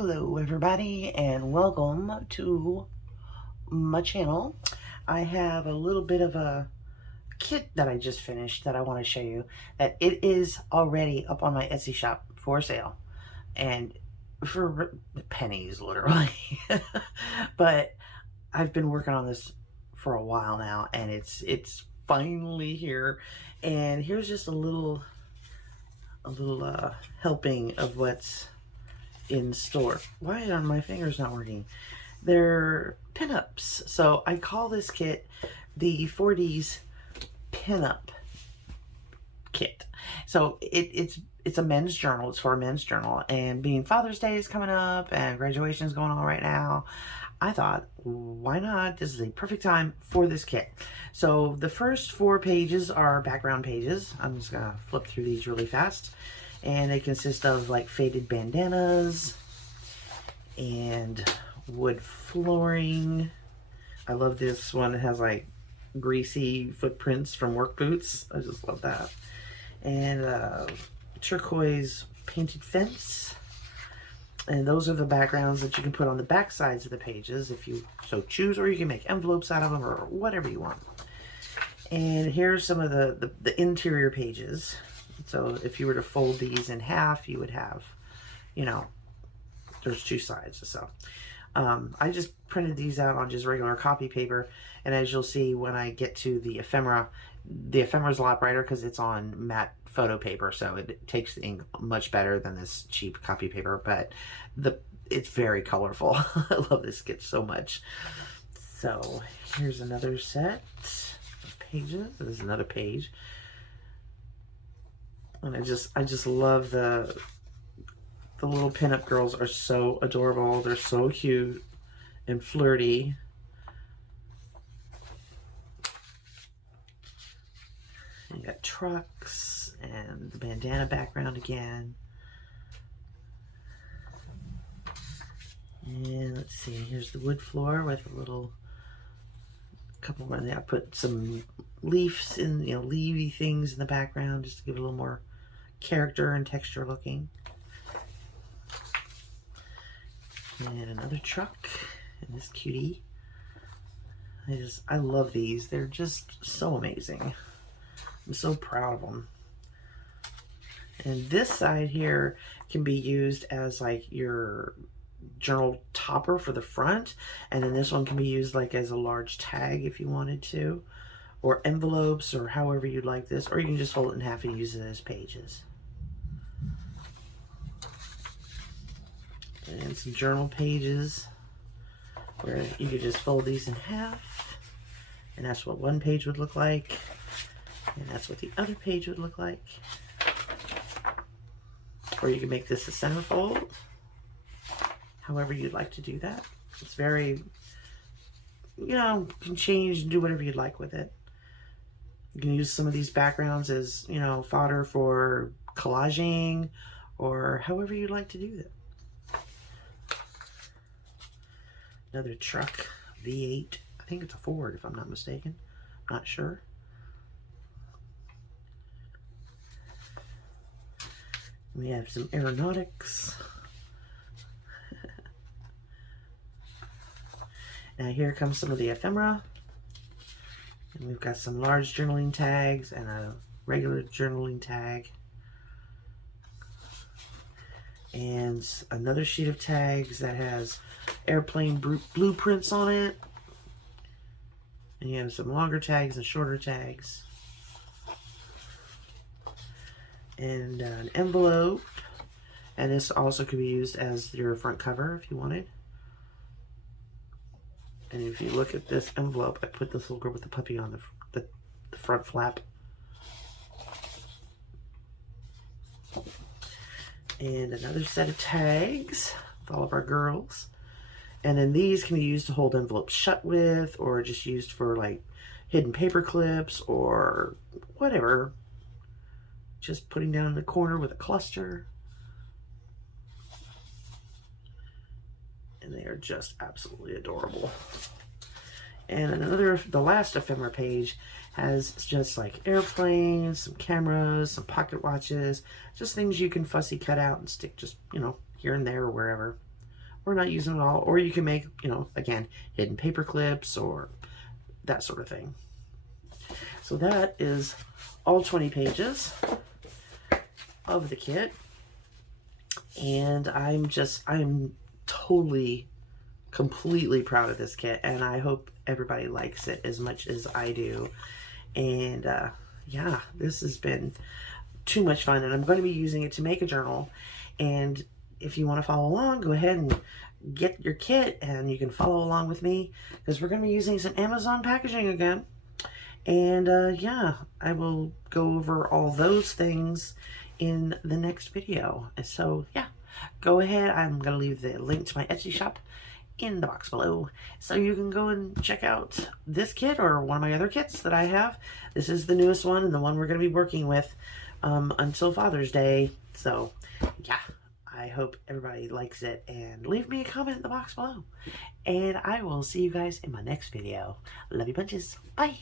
Hello everybody and welcome to my channel. I have a little bit of a kit that I just finished that I want to show you. That it is already up on my Etsy shop for sale and for pennies literally. But I've been working on this for a while now and it's finally here, and here's just a little helping of what's in store. Why are my fingers not working? They're pinups. So I call this kit the 40's pinup kit. So it's a men's journal. It's for a men's journal, and being Father's Day is coming up and graduation is going on right now, I thought, why not? This is a perfect time for this kit. So the first 4 pages are background pages. I'm just gonna flip through these really fast. And they consist of like faded bandanas and wood flooring. I love this one. It has like greasy footprints from work boots. I just love that. And turquoise painted fence. And those are the backgrounds that you can put on the back sides of the pages if you so choose, or you can make envelopes out of them or whatever you want. And here's some of the interior pages. So if you were to fold these in half, you would have, you know, there's 2 sides. So I just printed these out on just regular copy paper. And as you'll see when I get to the ephemera is a lot brighter because it's on matte photo paper. So it takes the ink much better than this cheap copy paper. But it's very colorful. I love this kit so much. So here's another set of pages. This is another page. And I just love the little pinup girls are so adorable. They're so cute and flirty. And you got trucks and the bandana background again. And let's see, here's the wood floor with a little couple more. I put some leaves in, leafy things in the background just to give it a little more character and texture looking. And another truck and this cutie. I love these. They're just so amazing. I'm so proud of them. And this side here can be used as like your journal topper for the front, and then this one can be used like as a large tag if you wanted to, or envelopes, or however you'd like this, or you can just fold it in half and use it as pages. And some journal pages where you could just fold these in half, and that's what one page would look like, and that's what the other page would look like. Or you can make this a centerfold, however you'd like to do that. It's very, you can change and do whatever you'd like with it. You can use some of these backgrounds as, fodder for collaging, or however you'd like to do that. Another truck, V8. I think it's a Ford if I'm not mistaken. I'm not sure. We have some aeronautics. Now here comes some of the ephemera. And we've got some large journaling tags and a regular journaling tag. And another sheet of tags that has airplane blueprints on it. And you have some longer tags and shorter tags. And an envelope. And this also could be used as your front cover if you wanted. And if you look at this envelope, I put this little girl with the puppy on the front flap. And another set of tags with all of our girls. And then these can be used to hold envelopes shut with, or just used for like hidden paper clips or whatever. Just putting down in the corner with a cluster. And they are just absolutely adorable. And the last ephemera page has just like airplanes, some cameras, some pocket watches, just things you can fussy cut out and stick just, here and there or wherever. or not use them at all, or you can make, you know, again, hidden paper clips or that sort of thing. So that is all 20 pages of the kit, and I'm totally, completely proud of this kit, and I hope everybody likes it as much as I do. And yeah, this has been too much fun, and I'm going to be using it to make a journal. And if you want to follow along, go ahead and get your kit and you can follow along with me, because we're going to be using some Amazon packaging again. And yeah, I will go over all those things in the next video. So yeah, go ahead. I'm going to leave the link to my Etsy shop in the box below, so you can go and check out this kit or one of my other kits that I have. This is the newest one and the one we're going to be working with until Father's Day. So yeah, I hope everybody likes it, and leave me a comment in the box below, and I will see you guys in my next video. Love you bunches. Bye.